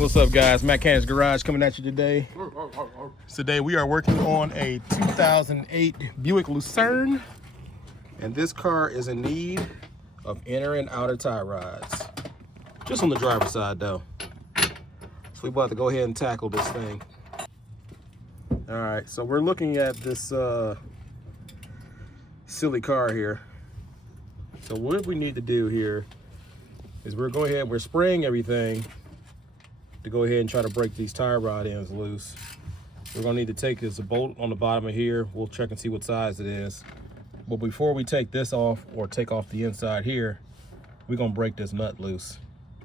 What's up, guys? Matt Cannon's Garage coming at you today. Today we are working on a 2008 Buick Lucerne, and this car is in need of inner and outer tie rods. Just on the driver's side, though. So we about to go ahead and tackle this thing. All right, so we're looking at this silly car here. So what we need to do here is we're spraying everything to go ahead and try to break these tie rod ends loose. We're gonna need to take this bolt on the bottom of here. We'll check and see what size it is. But before we take this off or take off the inside here, we're gonna break this nut loose.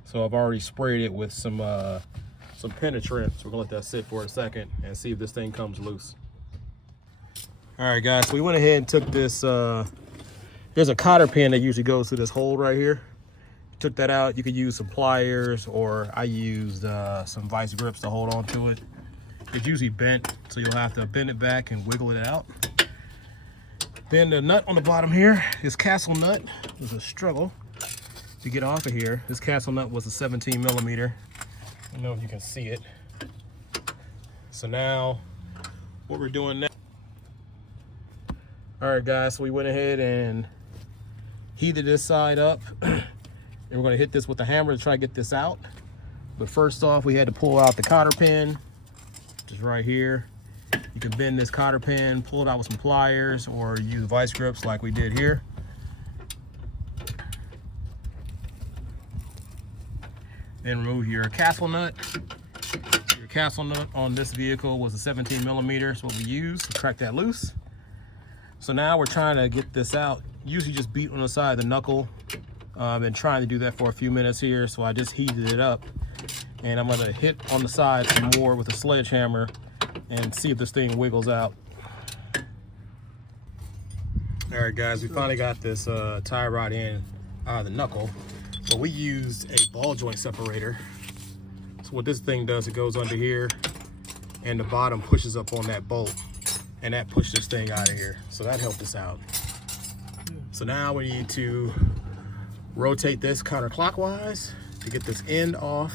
So I've already sprayed it with some penetrant. So we're gonna let that sit for a second and see if this thing comes loose. All right, guys, so we went ahead and took this, there's a cotter pin that usually goes through this hole right here. Took that out. You could use some pliers, or I used some vice grips to hold on to it. It's usually bent, so you'll have to bend it back and wiggle it out. Then the nut on the bottom here, this castle nut, was a struggle to get off of here. This castle nut was a 17 millimeter. I don't know if you can see it. So now, what we're doing now. All right, guys, so we went ahead and heated this side up. And we're gonna hit this with the hammer to try to get this out. But first off, we had to pull out the cotter pin, which is right here. You can bend this cotter pin, pull it out with some pliers, or use vice grips like we did here. Then remove your castle nut. Your castle nut on this vehicle was a 17 millimeter, is what we used to crack that loose. So now we're trying to get this out. Usually just beat on the side of the knuckle. I've been trying to do that for a few minutes here, so I just heated it up. And I'm gonna hit on the side some more with a sledgehammer and see if this thing wiggles out. All right, guys, we finally got this tie rod in out of the knuckle, but we used a ball joint separator. So what this thing does, it goes under here, and the bottom pushes up on that bolt, and that pushed this thing out of here. So that helped us out. So now we need to rotate this counterclockwise to get this end off,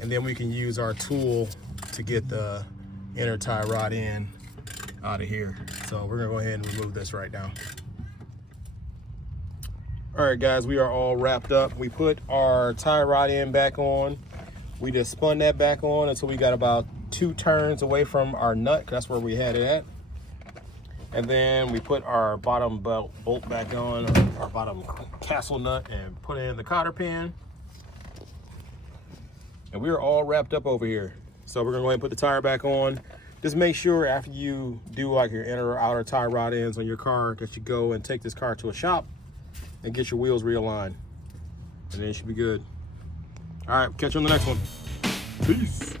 and then we can use our tool to get the inner tie rod in out of here. So we're gonna go ahead and remove this right now. All right, guys, we are all wrapped up. We put our tie rod end back on. We just spun that back on until we got about 2 turns away from our nut, 'cause that's where we had it at. And then we put our bottom bolt back on, our bottom castle nut, and put in the cotter pin. And we are all wrapped up over here. So we're gonna go ahead and put the tire back on. Just make sure after you do like your inner or outer tie rod ends on your car that you go and take this car to a shop and get your wheels realigned. And then it should be good. All right, catch you on the next one. Peace.